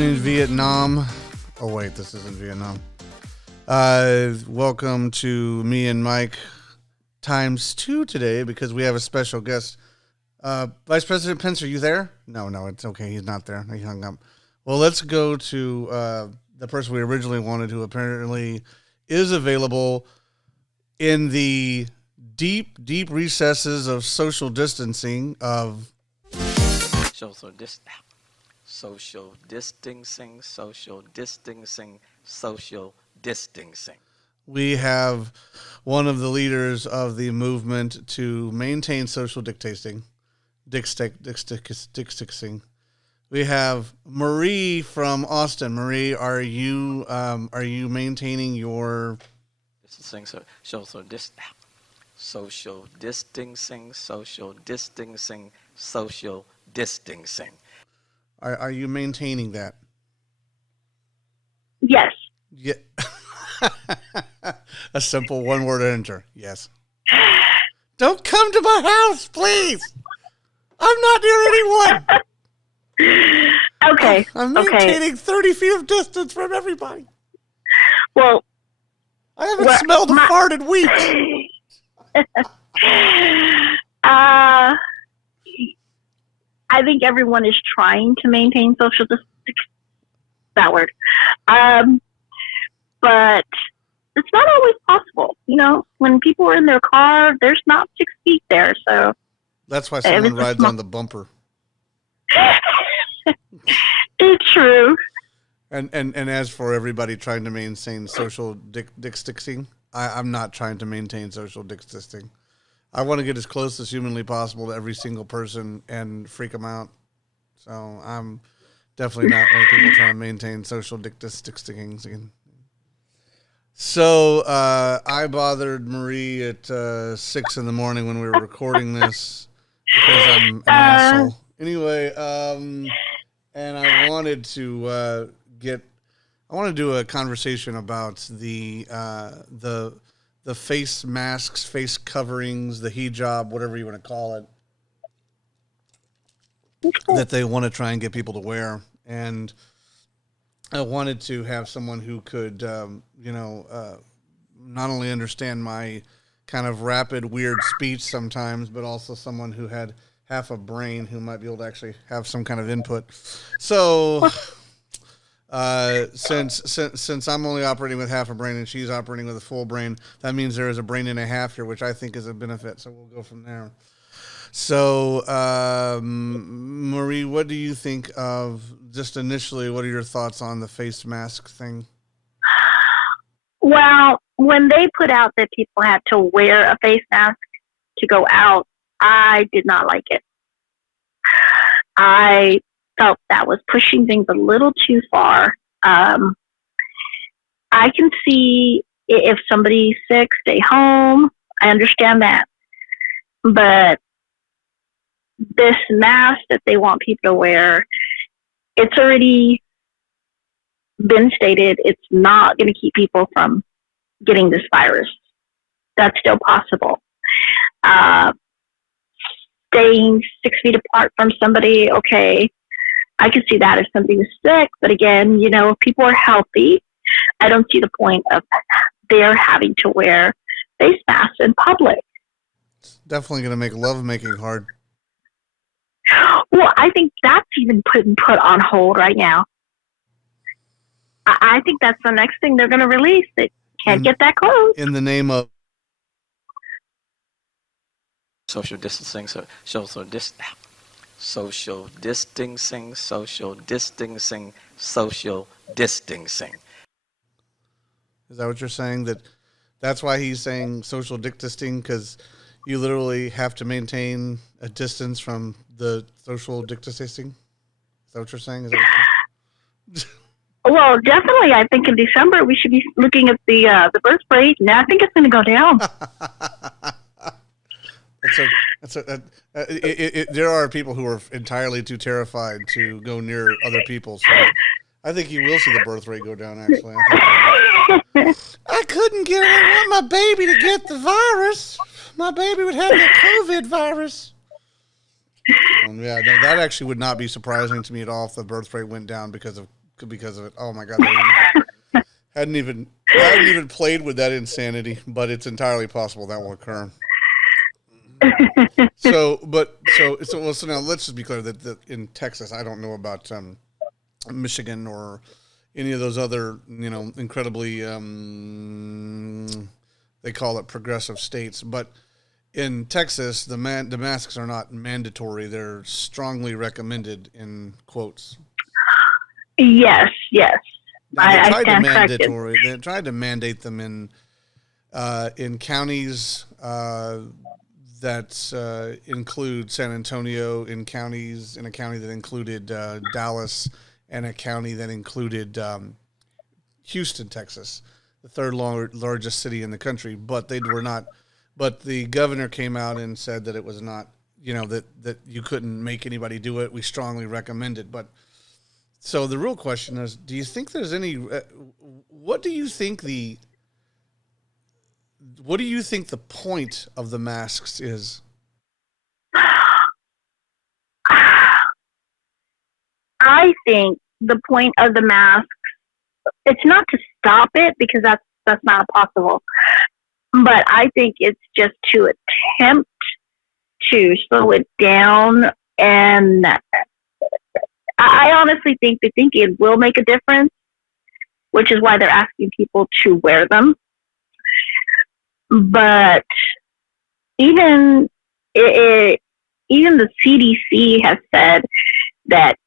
in Vietnam. Oh, wait, this isn't Vietnam. Welcome to me and Mike ×2 today because we have a special guest. Vice President Pence, are you there? No, it's okay. He's not there. He hung up. Well, let's go to the person we originally wanted, who apparently is available in the deep, deep recesses of social distancing of... Social distancing. We have one of the leaders of the movement to maintain social distancing. We have Marie from Austin. Marie, are you maintaining your social distancing? Are you maintaining that? Yes. Yeah. A simple one-word answer. Yes. Don't come to my house, please. I'm not near anyone. Okay. I'm maintaining 30 feet of distance from everybody. Well, I haven't smelled a fart in weeks. I think everyone is trying to maintain social distancing. That word. But it's not always possible. You know, when people are in their car, there's not 6 feet there. So that's why someone rides on the bumper. It's true. And as for everybody trying to maintain social distancing, I'm not trying to maintain social distancing. I want to get as close as humanly possible to every single person and freak them out. So I'm definitely not one of the people trying to maintain social distancing. So I bothered Marie at 6 in the morning when we were recording this because I'm an asshole. Anyway, and I wanted to do a conversation about the face masks, face coverings, the hijab, whatever you want to call it, that they want to try and get people to wear. And I wanted to have someone who could, not only understand my kind of rapid, weird speech sometimes, but also someone who had half a brain who might be able to actually have some kind of input. So... since I'm only operating with half a brain and she's operating with a full brain, that means there is a brain and a half here, which I think is a benefit. So we'll go from there. So, Marie, what do you think of, just initially, what are your thoughts on the face mask thing? Well, when they put out that people had to wear a face mask to go out, I did not like it. I felt that was pushing things a little too far. I can see if somebody's sick, stay home. I understand that. But this mask that they want people to wear, it's already been stated it's not going to keep people from getting this virus. That's still possible. Staying 6 feet apart from somebody, okay, I can see that if somebody is sick, but again, if people are healthy, I don't see the point of their having to wear face masks in public. It's definitely going to make lovemaking hard. Well, I think that's even put on hold right now. I think that's the next thing they're going to release. They can't get that close. In the name of social distancing, social distancing. Is that what you're saying? That's why he's saying social distancing, because you literally have to maintain a distance from the social distancing? Is that what you're saying? Well, definitely. I think in December we should be looking at the birth rate, and I think it's going to go down. There are people who are entirely too terrified to go near other people. So I think you will see the birth rate go down, actually. I want my baby to get the virus. My baby would have the COVID virus. That actually would not be surprising to me at all if the birth rate went down because of because of it. Oh my God. I hadn't even played with that insanity, but it's entirely possible that will occur. So now let's just be clear that in Texas, I don't know about Michigan or any of those other, incredibly, they call it progressive states. But in Texas, the masks are not mandatory. They're strongly recommended in quotes. Yes. Now, I stand corrected. They tried to mandate them in counties that include San Antonio, in a county that included Dallas, and a county that included Houston, Texas, the third largest city in the country. But they were not. But the governor came out and said that it was not, that you couldn't make anybody do it. We strongly recommend it. But so the real question is, do you think there's any? What do you think the point of the masks is? I think the point of the mask, it's not to stop it, because that's not possible. But I think it's just to attempt to slow it down. And I honestly think they think it will make a difference, which is why they're asking people to wear them. But even the CDC has said that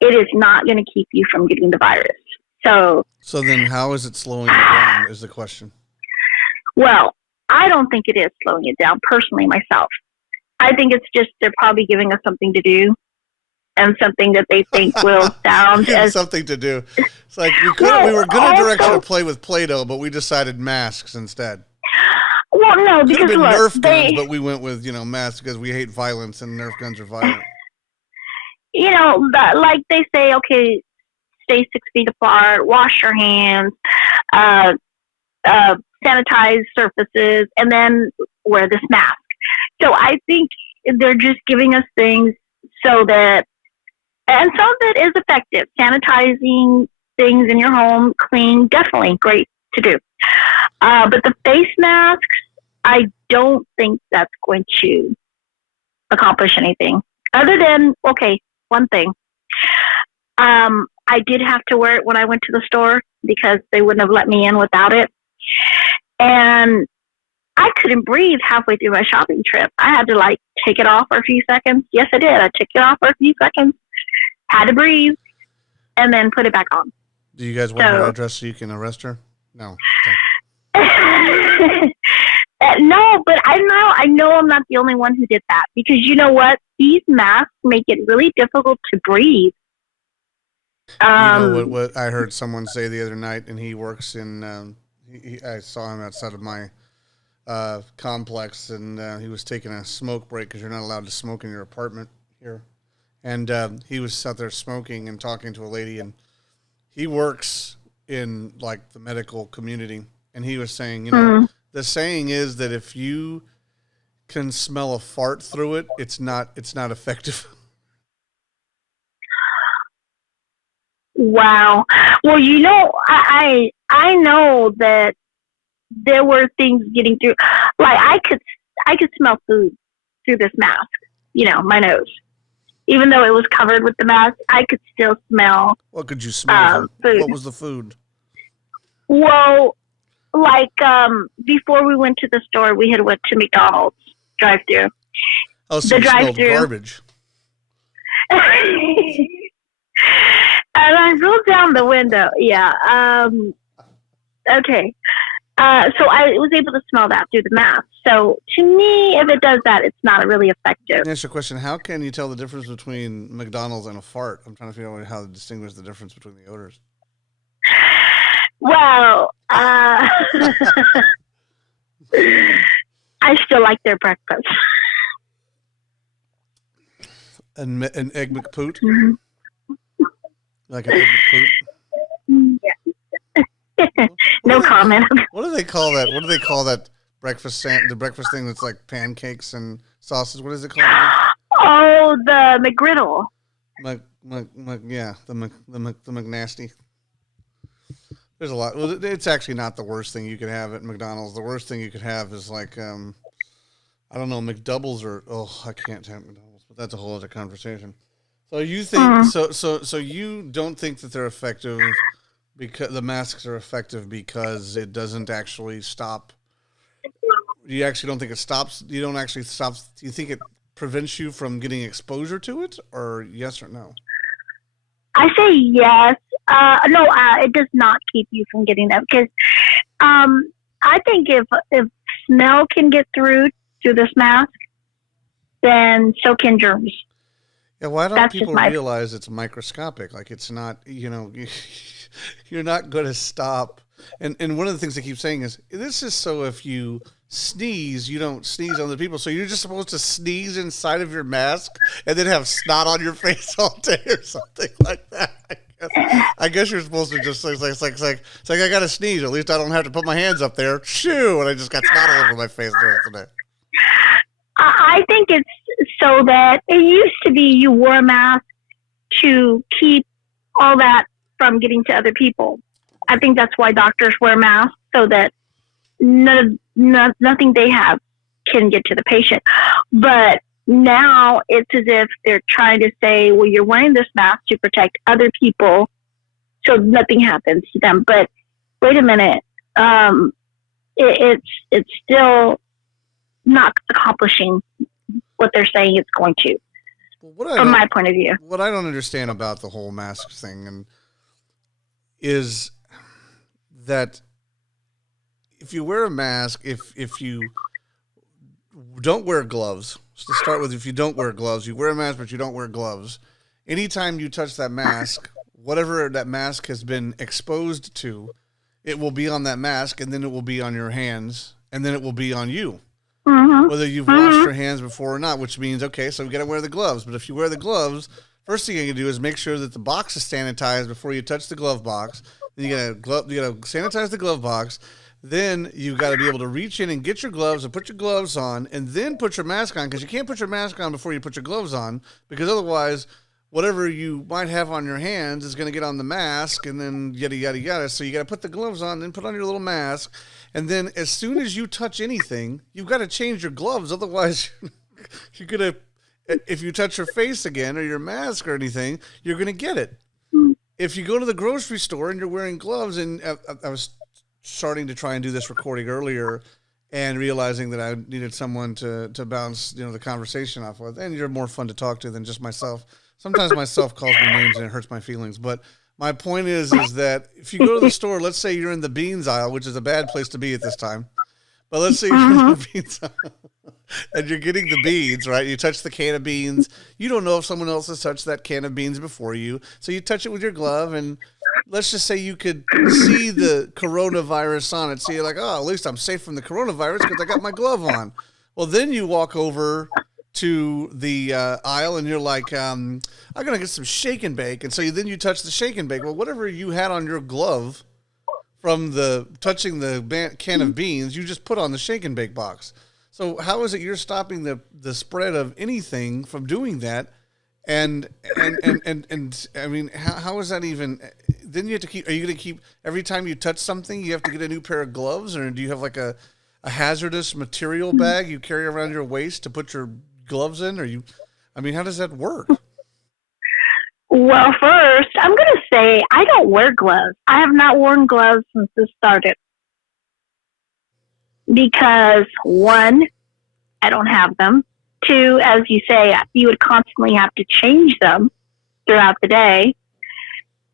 it is not going to keep you from getting the virus. So then how is it slowing it down is the question. Well, I don't think it is slowing it down, personally, myself. I think it's just they're probably giving us something to do and something that they think will sound as something to do. It's like we were going to direction to play with Play-Doh, but we decided masks instead. Well, no, because look, Nerf guns, but we went with masks because we hate violence, and Nerf guns are violent. Like they say, okay, stay 6 feet apart, wash your hands, sanitize surfaces, and then wear this mask. So I think they're just giving us things so that, and some of it is effective. Sanitizing things in your home, clean, definitely great to do. But the face masks, I don't think that's going to accomplish anything. Other than, okay, one thing. I did have to wear it when I went to the store because they wouldn't have let me in without it. And I couldn't breathe halfway through my shopping trip. I had to take it off for a few seconds. Yes, I did. I took it off for a few seconds, had to breathe, and then put it back on. Do you guys want her address so you can arrest her? No. No, but I know I'm not the only one who did that, because you know what? These masks make it really difficult to breathe. You know what I heard someone say the other night, and he works in. I saw him outside of my complex, and he was taking a smoke break because you're not allowed to smoke in your apartment here. And he was out there smoking and talking to a lady, and he works in the medical community, and he was saying, the saying is that if you can smell a fart through it, it's not effective. Wow. Well, I know that there were things getting through. I could smell food through this mask. My nose. Even though it was covered with the mask, I could still smell. What could you smell? Food. What was the food? Well, before we went to the store, we had went to McDonald's drive-thru. Oh, so you smelled garbage. And I rolled down the window. Yeah. Okay. So I was able to smell that through the mask. So to me, if it does that, it's not really effective. Answer your question. How can you tell the difference between McDonald's and a fart? I'm trying to figure out how to distinguish the difference between the odors. Well, I still like their breakfast. An egg McPoot? Mm-hmm. Like an egg McPoot? Yeah. No comment. What do they call that? What do they call that breakfast? The breakfast thing that's like pancakes and sausage. What is it called again? Oh, the McGriddle. the McNasty. There's a lot. Well, it's actually not the worst thing you could have at McDonald's. The worst thing you could have is like, I don't know, McDoubles I can't have McDoubles, but that's a whole other conversation. So you think so you don't think that they're effective because the masks are effective because it doesn't actually stop. You actually don't think it stops. You don't actually stop. Do you think it prevents you from getting exposure to it, or yes or no? I say yes. No, it does not keep you from getting that because I think if smell can get through this mask, then so can germs. Yeah, why don't people realize it's microscopic? Like it's not, you're not going to stop. And one of the things they keep saying is, this is so if you sneeze, you don't sneeze on other people. So you're just supposed to sneeze inside of your mask and then have snot on your face all day or something like that. I guess you're supposed to just, it's like I got to sneeze. At least I don't have to put my hands up there. Shoo! And I just got snot all over my face the rest of the day. I think it's so that it used to be you wore a mask to keep all that from getting to other people. I think that's why doctors wear masks, so that nothing they have can get to the patient. But now it's as if they're trying to say, well, you're wearing this mask to protect other people so nothing happens to them. But wait a minute. It's still not accomplishing what they're saying it's going to, from my point of view. What I don't understand about the whole mask thing is that if you wear a mask, if you don't wear gloves, so to start with, if you don't wear gloves, you wear a mask, but you don't wear gloves. Anytime you touch that mask, whatever that mask has been exposed to, it will be on that mask, and then it will be on your hands, and then it will be on you. Mm-hmm. Whether you've washed your hands before or not, which means, okay, so we got to wear the gloves. But if you wear the gloves, first thing you can do is make sure that the box is sanitized before you touch the glove box. Then you got to sanitize the glove box. Then you got to be able to reach in and get your gloves and put your gloves on, and then put your mask on, because you can't put your mask on before you put your gloves on, because otherwise, whatever you might have on your hands is going to get on the mask, and then yada yada yada. So you got to put the gloves on, then put on your little mask. And then as soon as you touch anything, you've got to change your gloves. Otherwise, you're going to, if you touch your face again or your mask or anything, you're going to get it. If you go to the grocery store and you're wearing gloves, and I was starting to try and do this recording earlier and realizing that I needed someone to bounce, the conversation off with. And you're more fun to talk to than just myself. Sometimes myself calls me names and it hurts my feelings. But my point is that if you go to the store, let's say you're in the beans aisle, which is a bad place to be at this time. But let's say you're in the beans aisle and you're getting the beans, right? You touch the can of beans. You don't know if someone else has touched that can of beans before you. So you touch it with your glove, and let's just say you could see the coronavirus on it. So you're like, oh, at least I'm safe from the coronavirus because I got my glove on. Well, then you walk over to the aisle and you're like, I'm going to get some shake and bake. And so then you touch the shake and bake. Well, whatever you had on your glove from touching the can of beans, you just put on the shake and bake box. So how is it you're stopping the spread of anything from doing that? And I mean, how is that even? Then you have to are you going to keep, every time you touch something, you have to get a new pair of gloves? Or do you have like a hazardous material bag you carry around your waist to put your gloves in? How does that work? Well, first, I'm going to say I don't wear gloves. I have not worn gloves since this started. Because, one, I don't have them. Two, as you say, you would constantly have to change them throughout the day.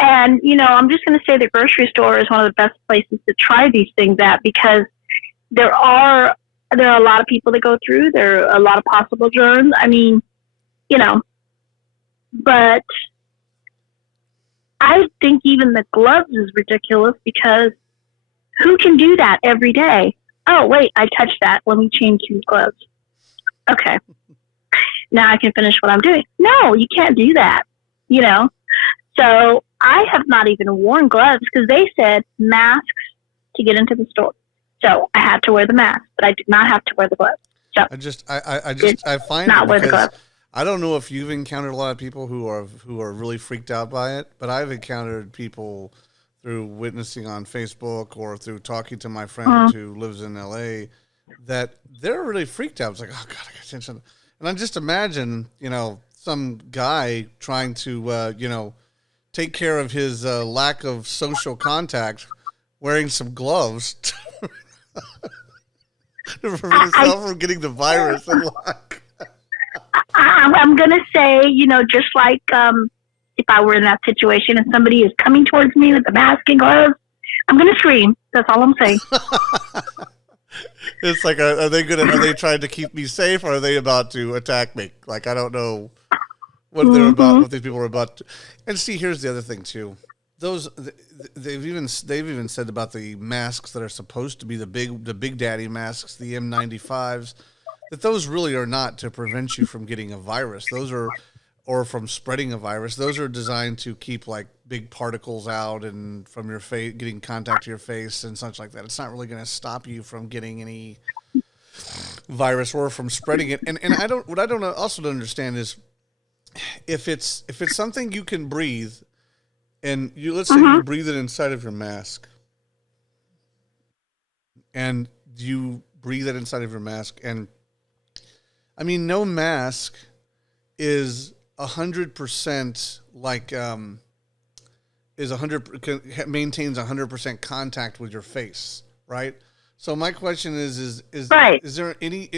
And, I'm just going to say the grocery store is one of the best places to try these things at, because there are a lot of people that go through. There are a lot of possible germs. But I think even the gloves is ridiculous, because who can do that every day? Oh, wait, I touched that. Let me change these gloves. Okay. Now I can finish what I'm doing. No, you can't do that, So I have not even worn gloves, because they said masks to get into the store. So I had to wear the mask, but I did not have to wear the gloves. So I find not it wear the because gloves. I don't know if you've encountered a lot of people who are really freaked out by it, but I've encountered people through witnessing on Facebook or through talking to my friend who lives in LA that they're really freaked out. It's like, oh God, I got attention. And I just imagine, some guy trying to, take care of his lack of social contact, wearing some gloves to prevent himself from getting the virus. I'm going to say, just like if I were in that situation and somebody is coming towards me with a mask and gloves, I'm going to scream. That's all I'm saying. It's like, are they trying to keep me safe, or are they about to attack me? Like, I don't know what they're about, what these people are about to. And see, here's the other thing too. They've even said about the masks that are supposed to be the big daddy masks, the N95s, that those really are not to prevent you from getting a virus. Those are, or from spreading a virus. Those are designed to keep like big particles out and from your face, getting contact to your face and such like that. It's not really going to stop you from getting any virus or from spreading it. And what I don't also understand is if it's something you can breathe, and let's say you breathe it inside of your mask, and you breathe it inside of your mask, and I mean, no mask is 100% like maintains 100% contact with your face, right? So my question is right. Is there any?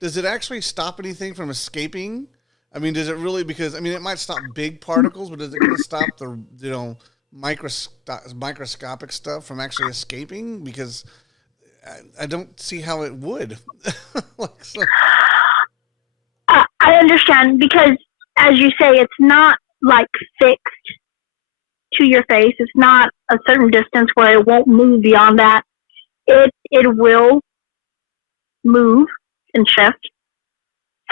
Does it actually stop anything from escaping? I mean, does it really? Because I mean, it might stop big particles, but is it going to stop the microscopic stuff from actually escaping? Because I don't see how it would. I understand, because as you say, it's not like fixed to your face. It's not a certain distance where it won't move beyond that. It will move and shift.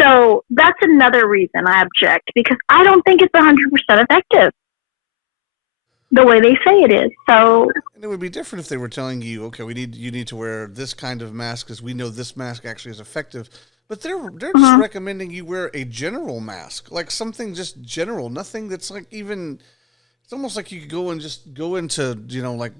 So that's another reason I object, because I don't think it's 100% effective the way they say it is. So, and it would be different if they were telling you, okay, you need to wear this kind of mask because we know this mask actually is effective. But they're just recommending you wear a general mask, like something just general, nothing that's like even. It's almost like you could go into like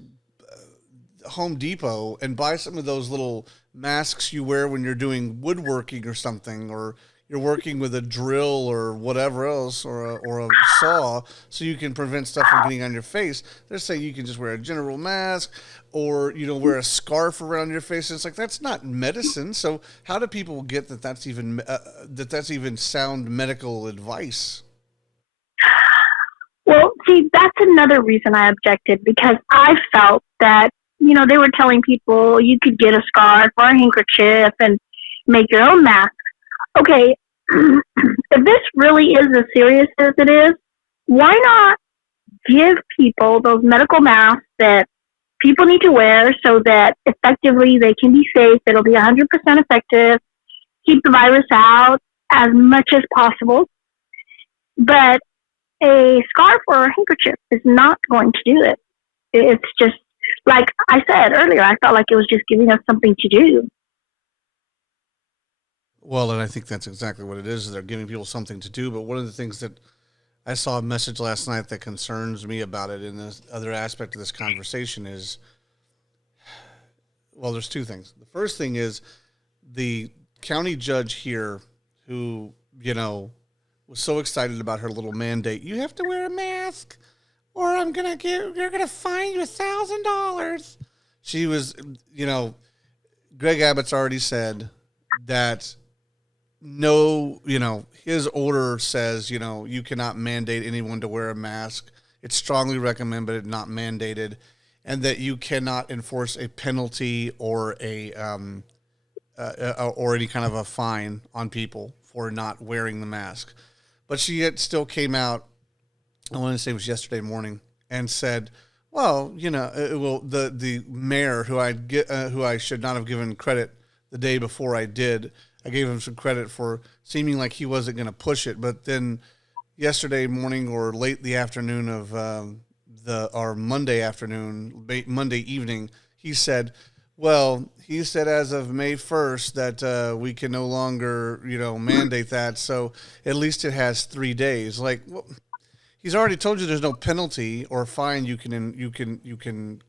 Home Depot and buy some of those little masks you wear when you're doing woodworking or something, or you're working with a drill or whatever else, or a saw, so you can prevent stuff from getting on your face. They're saying you can just wear a general mask, or wear a scarf around your face. It's like, that's not medicine. So how do people get that? That's even sound medical advice. Well, see, that's another reason I objected, because I felt that, they were telling people you could get a scarf or a handkerchief and make your own mask. Okay, if this really is as serious as it is, why not give people those medical masks that people need to wear so that effectively they can be safe, it'll be 100% effective, keep the virus out as much as possible. But a scarf or a handkerchief is not going to do it. It's just, like I said earlier, I felt like it was just giving us something to do. Well, and I think that's exactly what it is. They're giving people something to do. But one of the things that I saw a message last night that concerns me about it in this other aspect of this conversation is, well, there's two things. The first thing is the county judge here who, was so excited about her little mandate. You have to wear a mask or you're going to fine you $1,000. She was, Greg Abbott's already said that no, his order says, you cannot mandate anyone to wear a mask. It's strongly recommended, but it's not mandated, and that you cannot enforce a penalty or or any kind of a fine on people for not wearing the mask. But she still came out, I want to say it was yesterday morning, and said, well, the mayor who I should not have given credit the day before I did, I gave him some credit for seeming like he wasn't going to push it. But then yesterday morning or late the afternoon of Monday afternoon, Monday evening, he said, Well, he said as of May 1st that we can no longer, mandate that. So at least it has 3 days. Like, well, he's already told you there's no penalty or fine you can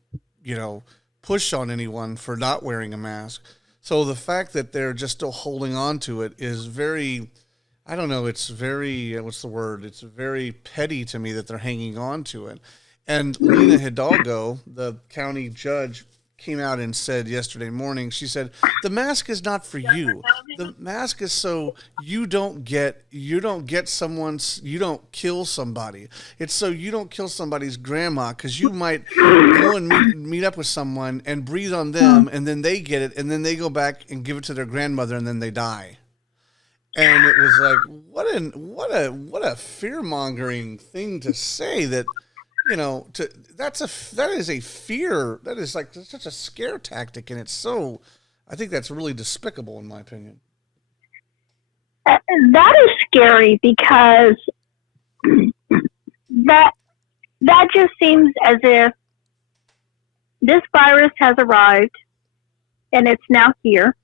push on anyone for not wearing a mask. So the fact that they're just still holding on to it is very, I don't know, it's very, what's the word? It's very petty to me that they're hanging on to it. And Lena Hidalgo, the county judge, came out and said yesterday morning, she said, the mask is not for you. The mask is so you don't kill somebody. It's so you don't kill somebody's grandma, because you might go and meet up with someone and breathe on them, and then they get it, and then they go back and give it to their grandmother, and then they die. And it was like, what a fear mongering thing to say, that that is a fear, that is like such a scare tactic, and it's so, I think that's really despicable in my opinion. That is scary, because that just seems as if this virus has arrived and it's now here.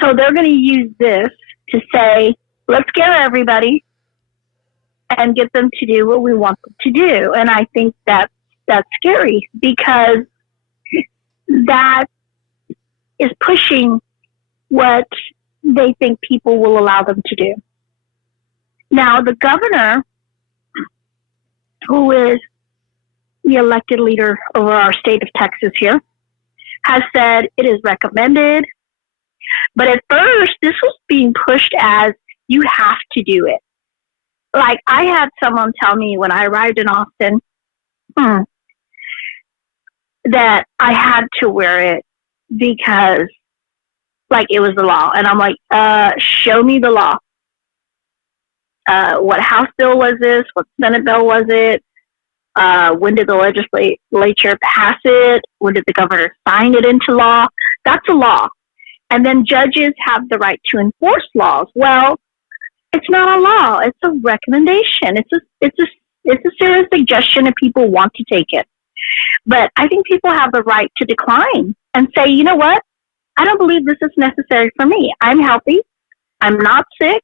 So they're going to use this to say, let's scare everybody and get them to do what we want them to do. And I think that's scary, because that is pushing what they think people will allow them to do. Now, the governor, who is the elected leader over our state of Texas here, has said it is recommended. But at first, this was being pushed as you have to do it. Like, I had someone tell me when I arrived in Austin that I had to wear it because, like, it was the law. And I'm like, show me the law. What House bill was this? What Senate bill was it? When did the legislature pass it? When did the governor sign it into law? That's a law. And then judges have the right to enforce laws. Well, it's not a law. It's a recommendation. It's a serious suggestion if people want to take it. But I think people have the right to decline and say, you know what? I don't believe this is necessary for me. I'm healthy. I'm not sick.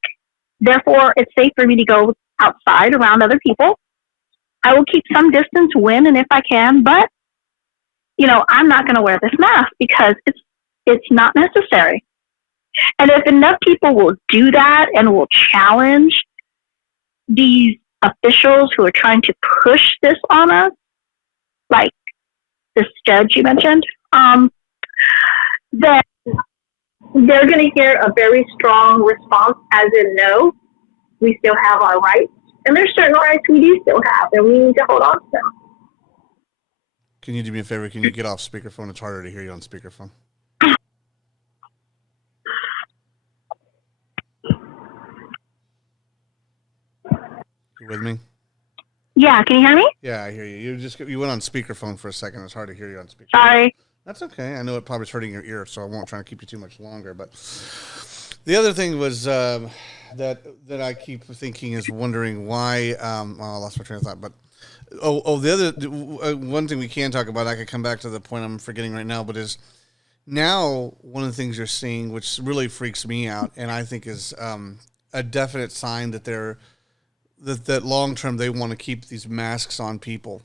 Therefore, it's safe for me to go outside around other people. I will keep some distance when and if I can, but, I'm not going to wear this mask because it's not necessary. And if enough people will do that and will challenge these officials who are trying to push this on us, like this judge you mentioned, then they're going to hear a very strong response, as in, no, we still have our rights. And there's certain rights we do still have, and we need to hold on to them. Can you do me a favor? Can you get off speakerphone? It's harder to hear you on speakerphone. You with me? Yeah, can you hear me? Yeah, I hear you. You went on speakerphone for a second. It's hard to hear you on speakerphone. Sorry. That's okay. I know it probably is hurting your ear, so I won't try to keep you too much longer. But the other thing was that I keep thinking is wondering why. I lost my train of thought. But the other one thing we can talk about, I could come back to the point I'm forgetting right now, but is now one of the things you're seeing, which really freaks me out, and I think is a definite sign that that long term they want to keep these masks on people,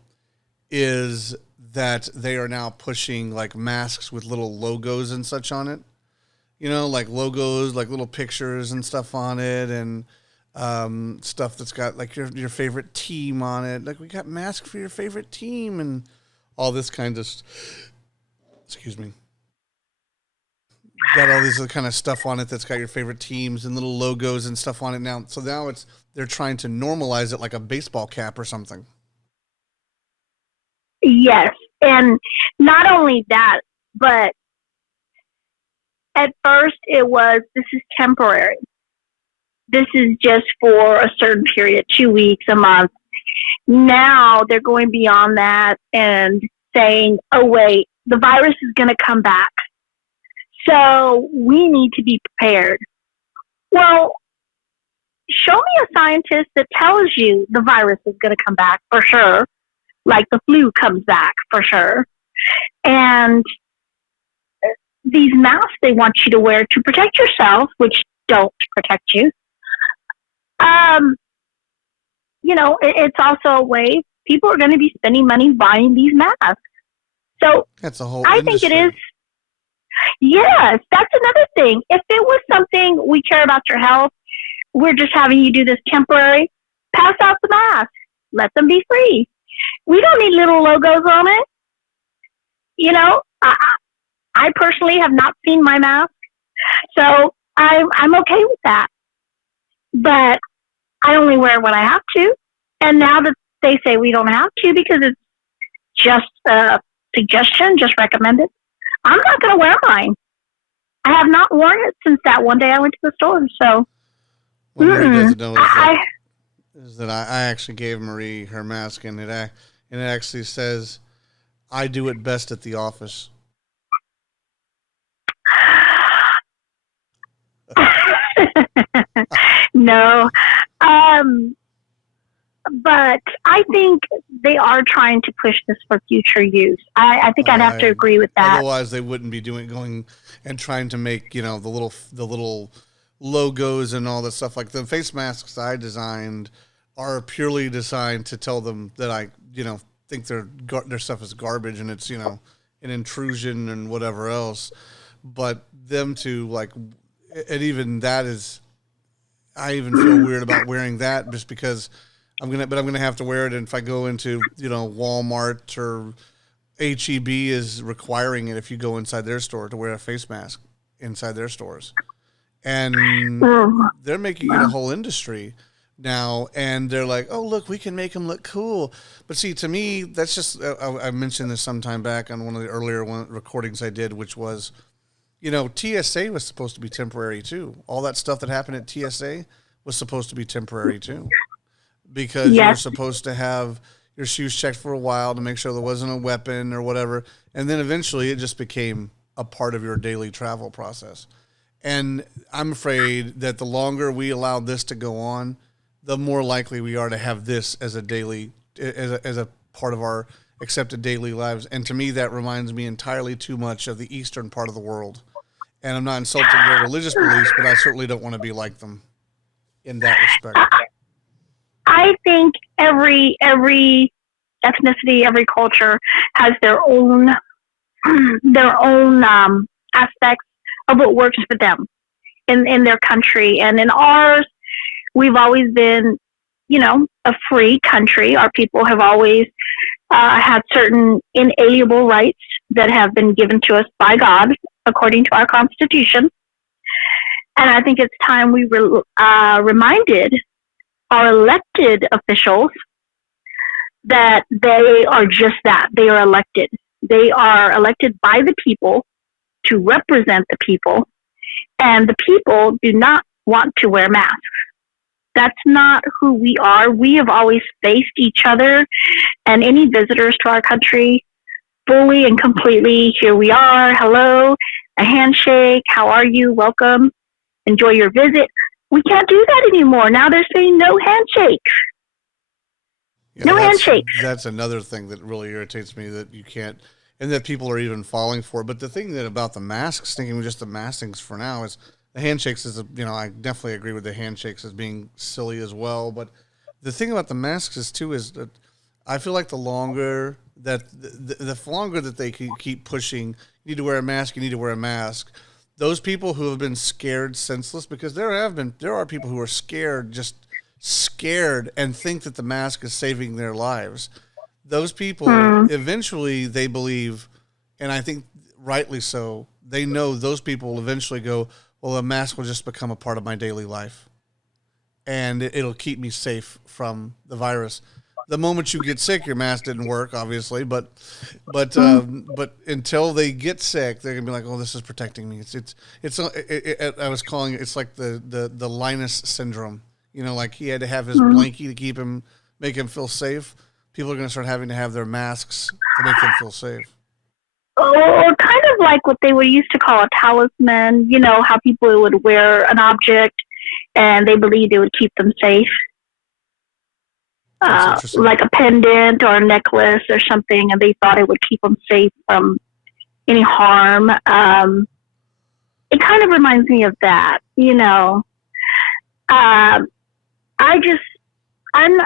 is that they are now pushing like masks with little logos and such on it. Like logos, like little pictures and stuff on it, and stuff that's got like your favorite team on it. Like, we got masks for your favorite team and all this kind of excuse me. Got all these kind of stuff on it that's got your favorite teams and little logos and stuff on it now. So now they're trying to normalize it like a baseball cap or something. Yes. And not only that, but at first it was, this is temporary. This is just for a certain period, 2 weeks, a month. Now they're going beyond that and saying, oh, wait, the virus is going to come back. So we need to be prepared. Well, show me a scientist that tells you the virus is going to come back for sure, like the flu comes back for sure. And these masks they want you to wear to protect yourself, which don't protect you. Um, it's also a way people are going to be spending money buying these masks. So That's a whole I industry. think it is. Yes, that's another thing. If it was something we care about your health, we're just having you do this temporary, pass out the mask. Let them be free. We don't need little logos on it. I personally have not seen my mask, so I'm okay with that. But I only wear what I have to. And now that they say we don't have to because it's just a suggestion, just recommended, I'm not going to wear mine. I have not worn it since that one day I went to the store. So, what Marie doesn't know is that I actually gave Marie her mask, and it actually says, "I do it best at the office." No. But I think they are trying to push this for future use. I think I'd have to agree with that. Otherwise, they wouldn't be going and trying to make the little logos and all that stuff. Like the face masks I designed are purely designed to tell them that I think their stuff is garbage and it's an intrusion and whatever else. But them to and even that is, I even feel weird about wearing that just because. I'm gonna have to wear it, and if I go into Walmart or HEB is requiring it if you go inside their store to wear a face mask inside their stores, and they're making it a whole industry now, and they're like, oh look, we can make them look cool, but see, to me that's just I mentioned this some time back on one of the earlier recordings I did, which was TSA was supposed to be temporary too. All that stuff that happened at TSA was supposed to be temporary too. Because you were supposed to have your shoes checked for a while to make sure there wasn't a weapon or whatever. And then eventually it just became a part of your daily travel process. And I'm afraid that the longer we allow this to go on, the more likely we are to have this as a daily, as a part of our accepted daily lives. And to me, that reminds me entirely too much of the eastern part of the world. And I'm not insulting their religious beliefs, but I certainly don't want to be like them in that respect. I think every ethnicity, every culture has their own aspects of what works for them in their country, and in ours, we've always been, a free country. Our people have always had certain inalienable rights that have been given to us by God according to our Constitution, and I think it's time we reminded our elected officials that they are just that. They are elected. They are elected by the people to represent the people, and the people do not want to wear masks. That's not who we are. We have always faced each other and any visitors to our country fully and completely. Here we are. Hello, a handshake. How are you? Welcome. Enjoy your visit. We can't do that anymore. Now they're saying no handshakes. No handshakes. That's another thing that really irritates me, that you can't, and that people are even falling for. But the thing that about the masks, thinking just the maskings for now, is the handshakes is, I definitely agree with the handshakes as being silly as well. But the thing about the masks is that I feel like the longer that they keep pushing, you need to wear a mask, those people who have been scared senseless, because there are people who are scared and think that the mask is saving their lives. Those people, eventually they believe, and I think rightly so, they know those people will eventually go, well, a mask will just become a part of my daily life, and it'll keep me safe from the virus. The moment you get sick, your mask didn't work, obviously, but until they get sick, they're gonna be like, "Oh, this is protecting me." I was calling it. It's like the Linus syndrome. Like he had to have his blankie to make him feel safe. People are gonna start having to have their masks to make them feel safe. Or kind of like what they would used to call a talisman. How people would wear an object and they believed it would keep them safe. Like a pendant or a necklace or something, and they thought it would keep them safe from any harm. it kind of reminds me of that, Um, I just, I'm,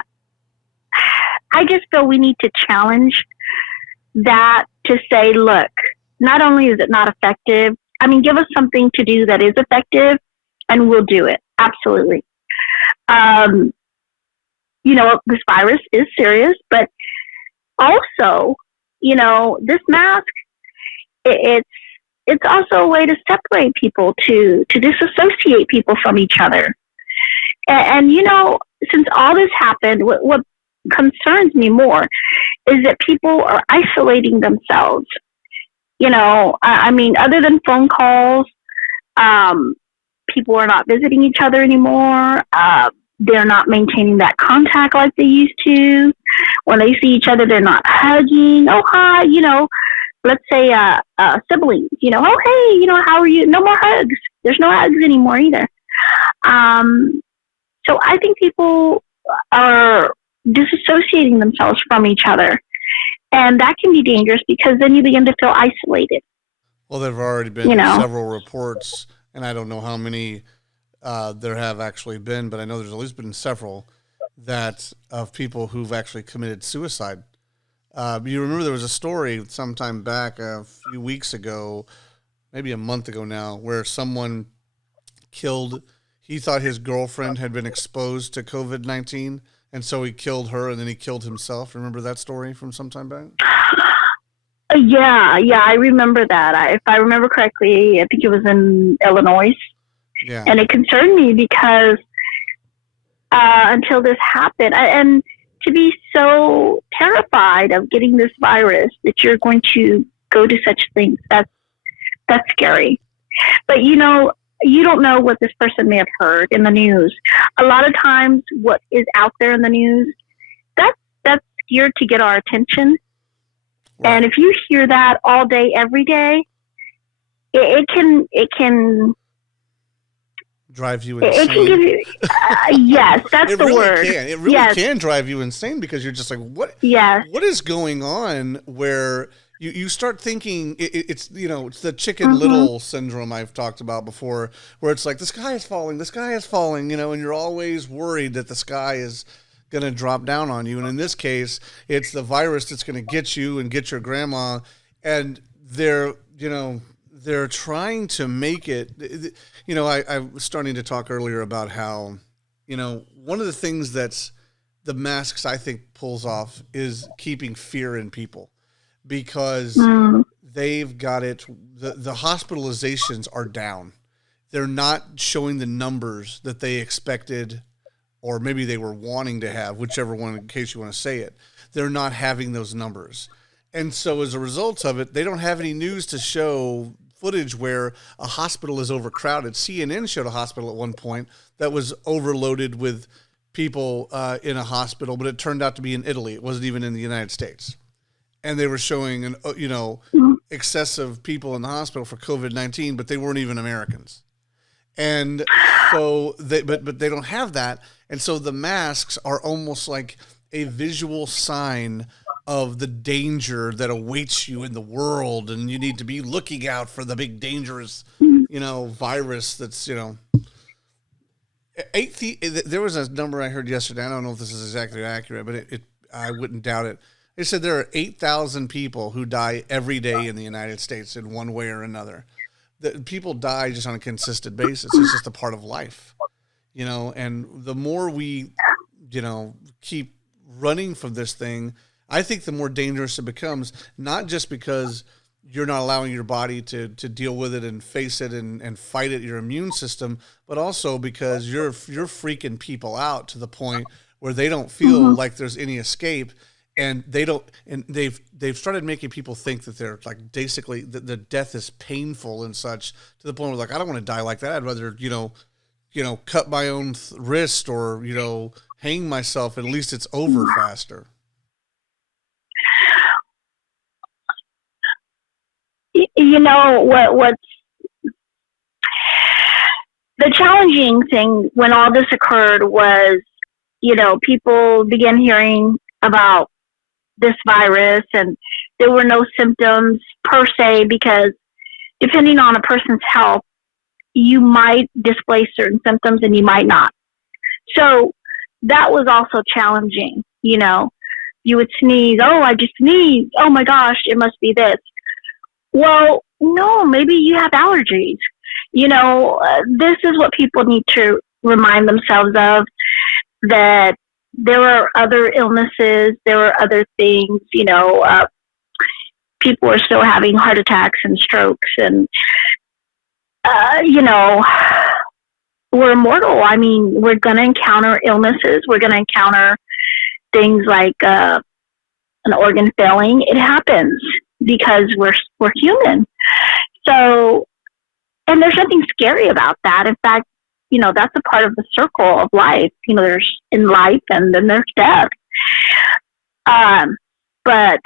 I just feel we need to challenge that to say, look, not only is it not effective, I mean, give us something to do that is effective and we'll do it. Absolutely. Um, this virus is serious, but also, this mask, it's also a way to separate people, to disassociate people from each other. And since all this happened, what concerns me more is that people are isolating themselves. I mean, other than phone calls, people are not visiting each other anymore. They're not maintaining that contact like they used to. When they see each other, they're not hugging. Oh, hi, let's say siblings, oh, hey, how are you? No more hugs. There's no hugs anymore either. So I think people are disassociating themselves from each other. And that can be dangerous because then you begin to feel isolated. Well, there have already been several reports, and I don't know how many there have actually been, but I know there's at least been several of people who've actually committed suicide. You remember there was a story sometime back a few weeks ago, maybe a month ago now, where someone he thought his girlfriend had been exposed to COVID-19, and so he killed her, and then he killed himself. Remember that story from some time back? Yeah, I remember that. If I remember correctly, I think it was in Illinois. Yeah. And it concerned me because until this happened, and to be so terrified of getting this virus that you're going to go to such things, that's scary. But you don't know what this person may have heard in the news. A lot of times what is out there in the news, that's geared to get our attention. Right. And if you hear that all day, every day, it can drive you insane. It can give you, yes, that's it the really word. Can. It really can drive you insane because you're just like, what? Yes. What is going on? Where you start thinking it's the Chicken Little syndrome I've talked about before, where it's like the sky is falling, and you're always worried that the sky is going to drop down on you. And in this case, it's the virus that's going to get you and get your grandma, and they're trying to make it. I was starting to talk earlier about how, one of the things that's the masks I think pulls off is keeping fear in people, because they've got it. The hospitalizations are down. They're not showing the numbers that they expected, or maybe they were wanting to have, whichever one, in case you want to say it. They're not having those numbers. And so as a result of it, they don't have any news to show footage where a hospital is overcrowded. CNN showed a hospital at one point that was overloaded with people in a hospital, but it turned out to be in Italy. It wasn't even in the United States. And they were showing, excessive people in the hospital for COVID-19, but they weren't even Americans. And so but they don't have that. And so the masks are almost like a visual sign of the danger that awaits you in the world, and you need to be looking out for the big dangerous, virus that's, there was a number I heard yesterday. I don't know if this is exactly accurate, but I wouldn't doubt it. They said there are 8,000 people who die every day in the United States in one way or another. That people die just on a consistent basis. It's just a part of life, and the more we, keep running from this thing, I think the more dangerous it becomes, not just because you're not allowing your body to deal with it and face it and fight it, your immune system, but also because you're freaking people out to the point where they don't feel like there's any escape. And they've started making people think that they're like basically the death is painful and such, to the point where like, I don't want to die like that. I'd rather, cut my own wrist or, hang myself. At least it's over faster. What's the challenging thing when all this occurred was, people began hearing about this virus, and there were no symptoms per se, because depending on a person's health, you might display certain symptoms and you might not. So that was also challenging. You would sneeze. Oh, I just sneezed. Oh my gosh, it must be this. Well, no, maybe you have allergies. This is what people need to remind themselves of, that there are other illnesses, there are other things, people are still having heart attacks and strokes, and, we're mortal. I mean, we're going to encounter illnesses. We're going to encounter things like an organ failing. It happens because we're human. So, and there's nothing scary about that. In fact, that's a part of the circle of life. There's in life and then there's death. But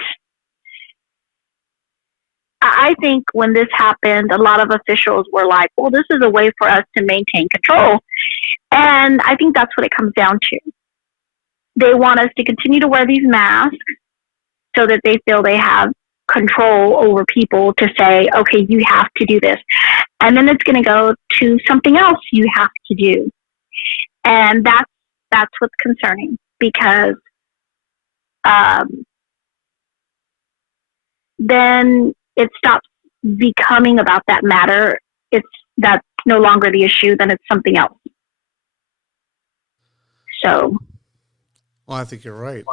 I think when this happened, a lot of officials were like, well, this is a way for us to maintain control. And I think that's what it comes down to. They want us to continue to wear these masks so that they feel they have control over people, to say, okay, you have to do this. And then it's going to go to something else you have to do. And that's what's concerning, because then it stops becoming about that matter. That's no longer the issue, then it's something else. So. Well, I think you're right.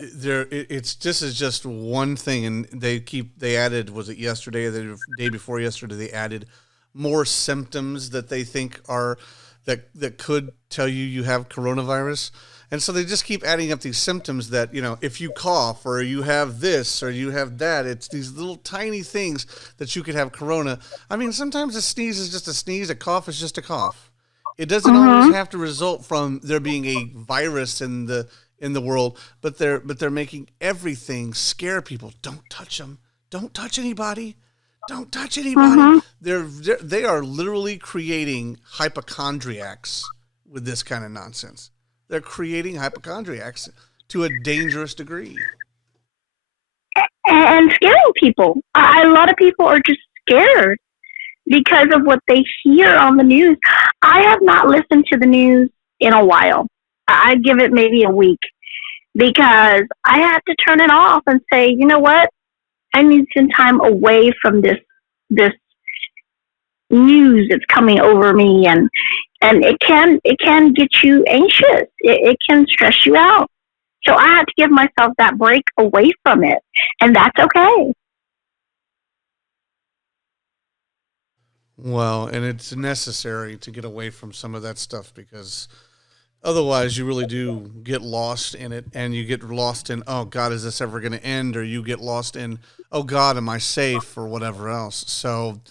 This is just one thing, and they added, was it yesterday or the day before yesterday, they added more symptoms that they think are, that could tell you have coronavirus. And so they just keep adding up these symptoms that, if you cough or you have this or you have that, it's these little tiny things that you could have corona. I mean, sometimes a sneeze is just a sneeze, a cough is just a cough. It doesn't always have to result from there being a virus in the world, but they're making everything scare people. Don't touch them. Don't touch anybody. Don't touch anybody. They are literally creating hypochondriacs with this kind of nonsense. They're creating hypochondriacs to a dangerous degree. And scaring people. A lot of people are just scared because of what they hear on the news. I have not listened to the news in a while. I give it maybe a week, because I have to turn it off and say, you know what? I need some time away from this news that's coming over me, and it can get you anxious. It can stress you out. So I have to give myself that break away from it, and that's okay. Well, and it's necessary to get away from some of that stuff, because otherwise you really do get lost in it, and you get lost in, oh God, is this ever going to end? Or you get lost in, oh God, am I safe, or whatever else. So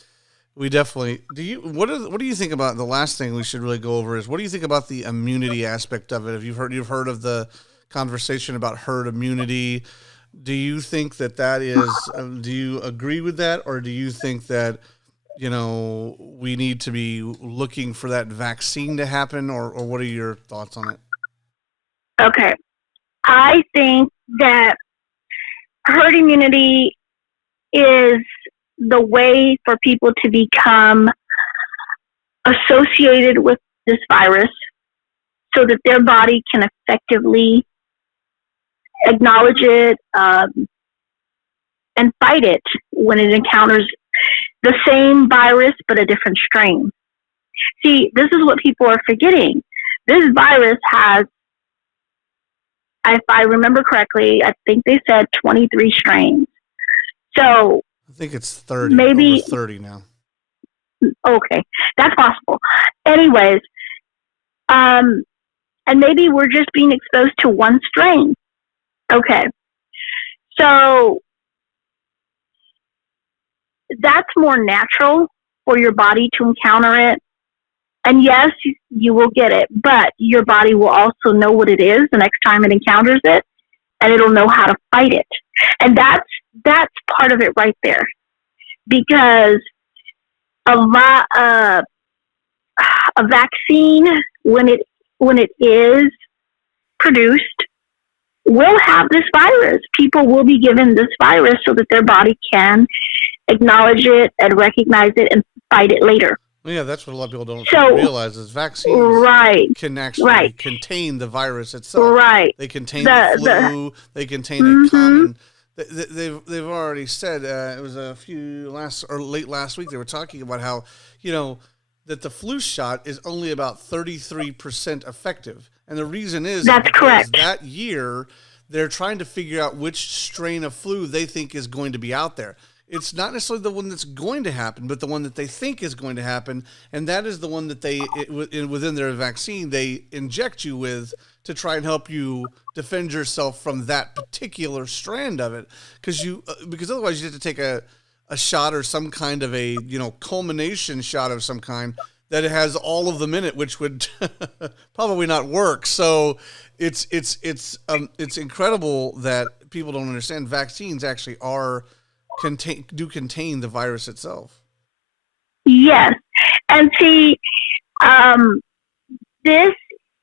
we definitely, what do you think about, the last thing we should really go over is, what do you think about the immunity aspect of it? Have you've heard of the conversation about herd immunity? Do you think that is, do you agree with that? Or do you think that, we need to be looking for that vaccine to happen, or what are your thoughts on it? Okay. I think that herd immunity is the way for people to become associated with this virus so that their body can effectively acknowledge it and fight it when it encounters the same virus but a different strain. See, this is what people are forgetting. This virus has, if I remember correctly, I think they said 23 strains. So I think it's 30, maybe over 30 now. Okay, that's possible. Anyways, and maybe we're just being exposed to one strain. Okay, so that's more natural for your body to encounter it. And yes, you will get it, but your body will also know what it is the next time it encounters it, and it'll know how to fight it. And that's part of it right there, because a vaccine, when it is produced, will have this virus. People will be given this virus so that their body can acknowledge it and recognize it and fight it later. Well, yeah, that's what a lot of people don't So, realize is vaccines right, can actually right, contain the virus itself. right. They contain the flu. They contain a Mm-hmm. common. They've already said it was a few late last week. They were talking about how that the flu shot is only about 33% effective, and the reason is That's because correct. that year they're trying to figure out which strain of flu they think is going to be out there. It's not necessarily the one that's going to happen, but the one that they think is going to happen, and that is the one that within their vaccine they inject you with to try and help you defend yourself from that particular strand of it, because otherwise you have to take a shot or some kind of a culmination shot of some kind that has all of them in it, which would probably not work. So it's incredible that people don't understand vaccines actually contain the virus itself. Yes. And see, this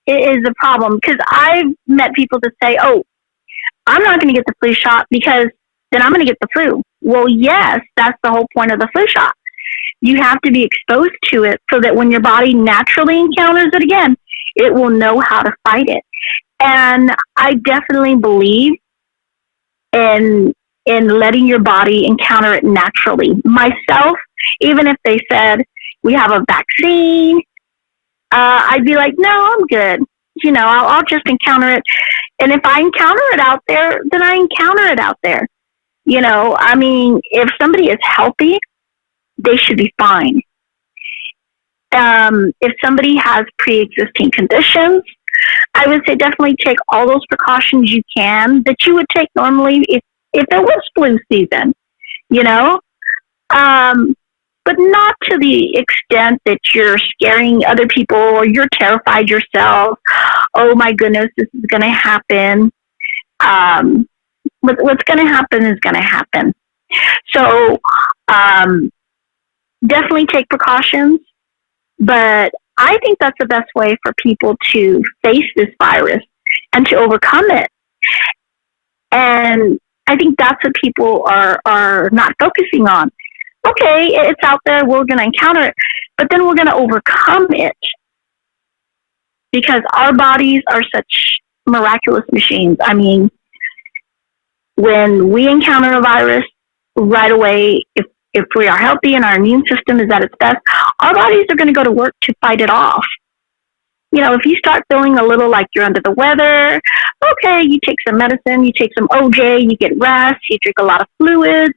is a problem because I've met people that say, oh, I'm not going to get the flu shot because then I'm going to get the flu. Well, yes, that's the whole point of the flu shot. You have to be exposed to it so that when your body naturally encounters it again, it will know how to fight it. And I definitely believe in letting your body encounter it naturally. Myself, even if they said we have a vaccine, I'd be like, no, I'm good. I'll just encounter it. And if I encounter it out there, then I encounter it out there. If somebody is healthy, they should be fine. If somebody has pre-existing conditions, I would say definitely take all those precautions you can that you would take normally if it was flu season, but not to the extent that you're scaring other people or you're terrified yourself. Oh my goodness, this is going to happen. What's going to happen is going to happen. So definitely take precautions, but I think that's the best way for people to face this virus and to overcome it. And I think that's what people are not focusing on. Okay, it's out there, we're going to encounter it, but then we're going to overcome it because our bodies are such miraculous machines. I mean, when we encounter a virus, right away, if we are healthy and our immune system is at its best, our bodies are going to go to work to fight it off. If you start feeling a little like you're under the weather, okay, you take some medicine, you take some OJ, you get rest, you drink a lot of fluids,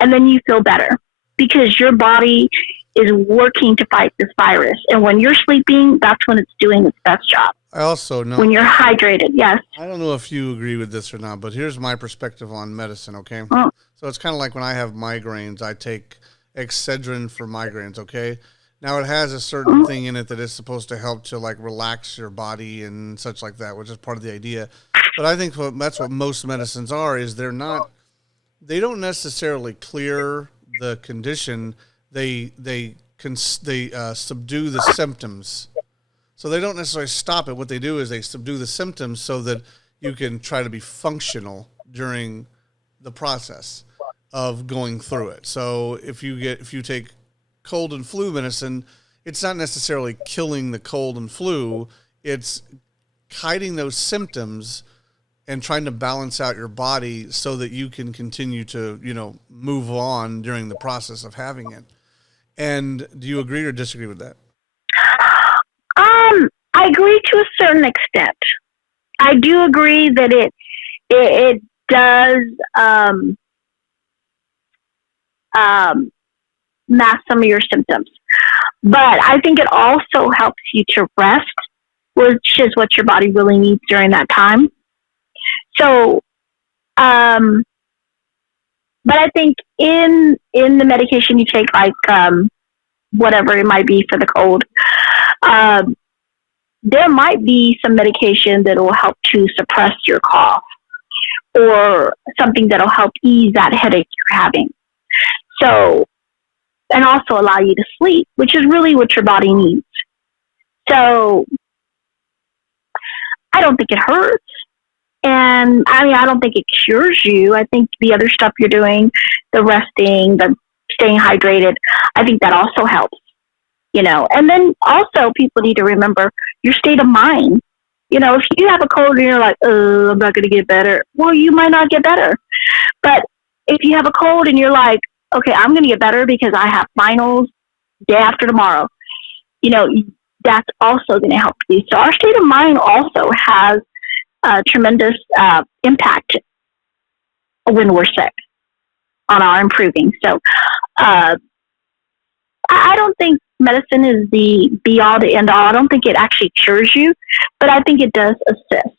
and then you feel better because your body is working to fight this virus. And when you're sleeping, that's when it's doing its best job. I also know when you're hydrated. Yes. I don't know if you agree with this or not, but here's my perspective on medicine. Okay. Oh. So it's kind of like when I have migraines, I take Excedrin for migraines. Okay. Now it has a certain thing in it that is supposed to help to like relax your body and such like that, which is part of the idea. But I think that's what most medicines are, is they don't necessarily clear the condition. They subdue the symptoms. So they don't necessarily stop it. What they do is they subdue the symptoms so that you can try to be functional during the process of going through it. So if you take cold and flu medicine, it's not necessarily killing the cold and flu. It's hiding those symptoms and trying to balance out your body so that you can continue to, move on during the process of having it. And do you agree or disagree with that? I agree to a certain extent. I do agree that it does mask some of your symptoms, but I think it also helps you to rest, which is what your body really needs during that time. So, but I think in the medication you take, like whatever it might be for the cold, there might be some medication that will help to suppress your cough or something that will help ease that headache you're having. So, and also allow you to sleep, which is really what your body needs. So, I don't think it hurts. And I don't think it cures you. I think the other stuff you're doing, the resting, the staying hydrated, I think that also helps. And then also people need to remember your state of mind. If you have a cold and you're like, oh, I'm not going to get better, well, you might not get better. But if you have a cold and you're like, okay, I'm going to get better because I have finals day after tomorrow, that's also going to help you. So our state of mind also has a tremendous impact when we're sick on our improving. So I don't think medicine is the be all to end all. I don't think it actually cures you, but I think it does assist.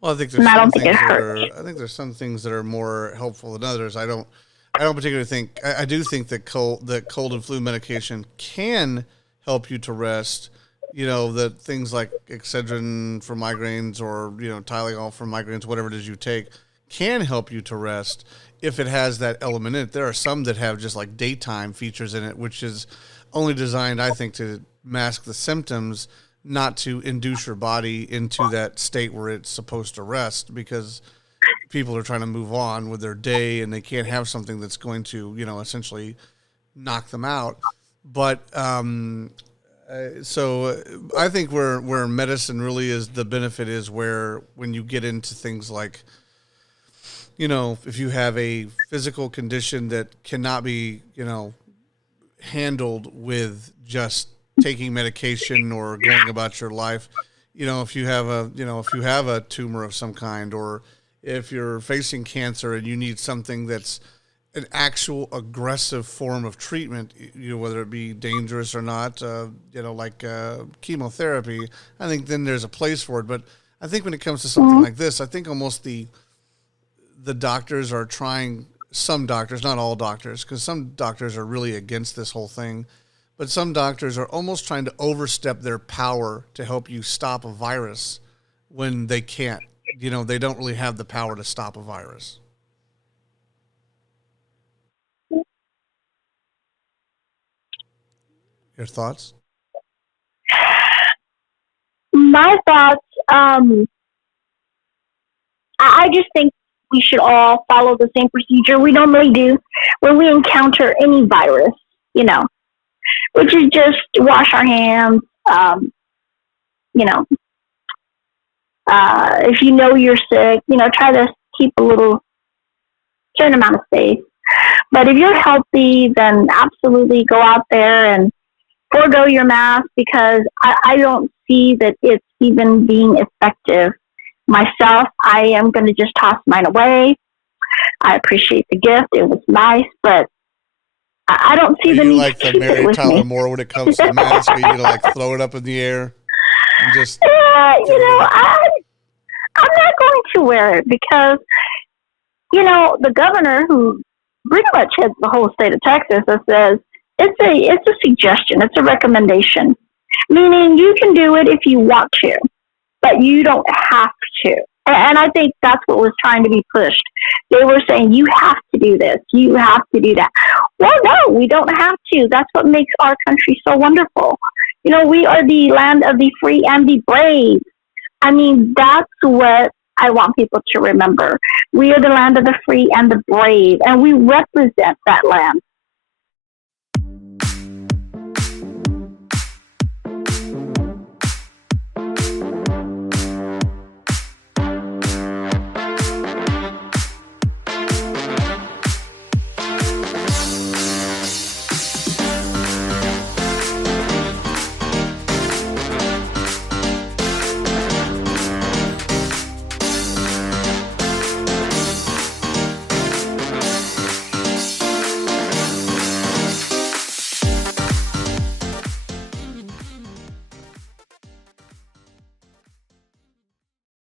Well, I think And I don't think it hurts. I think there's some things that are more helpful than others. I don't particularly think. I do think that cold and flu medication can help you to rest. That things like Excedrin for migraines or Tylenol for migraines, whatever it is you take, can help you to rest if it has that element in it. There are some that have just like daytime features in it, which is only designed, I think, to mask the symptoms, not to induce your body into that state where it's supposed to rest, because people are trying to move on with their day and they can't have something that's going to, essentially knock them out. But so I think where medicine really is the benefit is where when you get into things like, if you have a physical condition that cannot be, handled with just taking medication or going about your life, if you have a tumor of some kind, or if you're facing cancer and you need something that's an actual aggressive form of treatment, whether it be dangerous or not, like chemotherapy, I think then there's a place for it. But I think when it comes to something like this, I think almost the doctors are trying, some doctors, not all doctors, because some doctors are really against this whole thing, but some doctors are almost trying to overstep their power to help you stop a virus when they can't. They don't really have the power to stop a virus. Your thoughts? My thoughts, I just think we should all follow the same procedure we normally do when we encounter any virus, which is just wash our hands, if you're sick, try to keep a little certain amount of space. But if you're healthy, then absolutely go out there and forego your mask, because I don't see that it's even being effective. Myself, I am going to just toss mine away. I appreciate the gift. It was nice, but I don't see the need like to the keep Mary it with Tyler me. Moore when it comes to the mask. Are you going to like throw it up in the air and just... I'm not going to wear it because, the governor, who pretty much heads the whole state of Texas, that says it's a suggestion, it's a recommendation, meaning you can do it if you want to, but you don't have to. And I think that's what was trying to be pushed. They were saying, you have to do this, you have to do that. Well, no, we don't have to. That's what makes our country so wonderful. We are the land of the free and the brave. I mean, that's what I want people to remember. We are the land of the free and the brave, and we represent that land.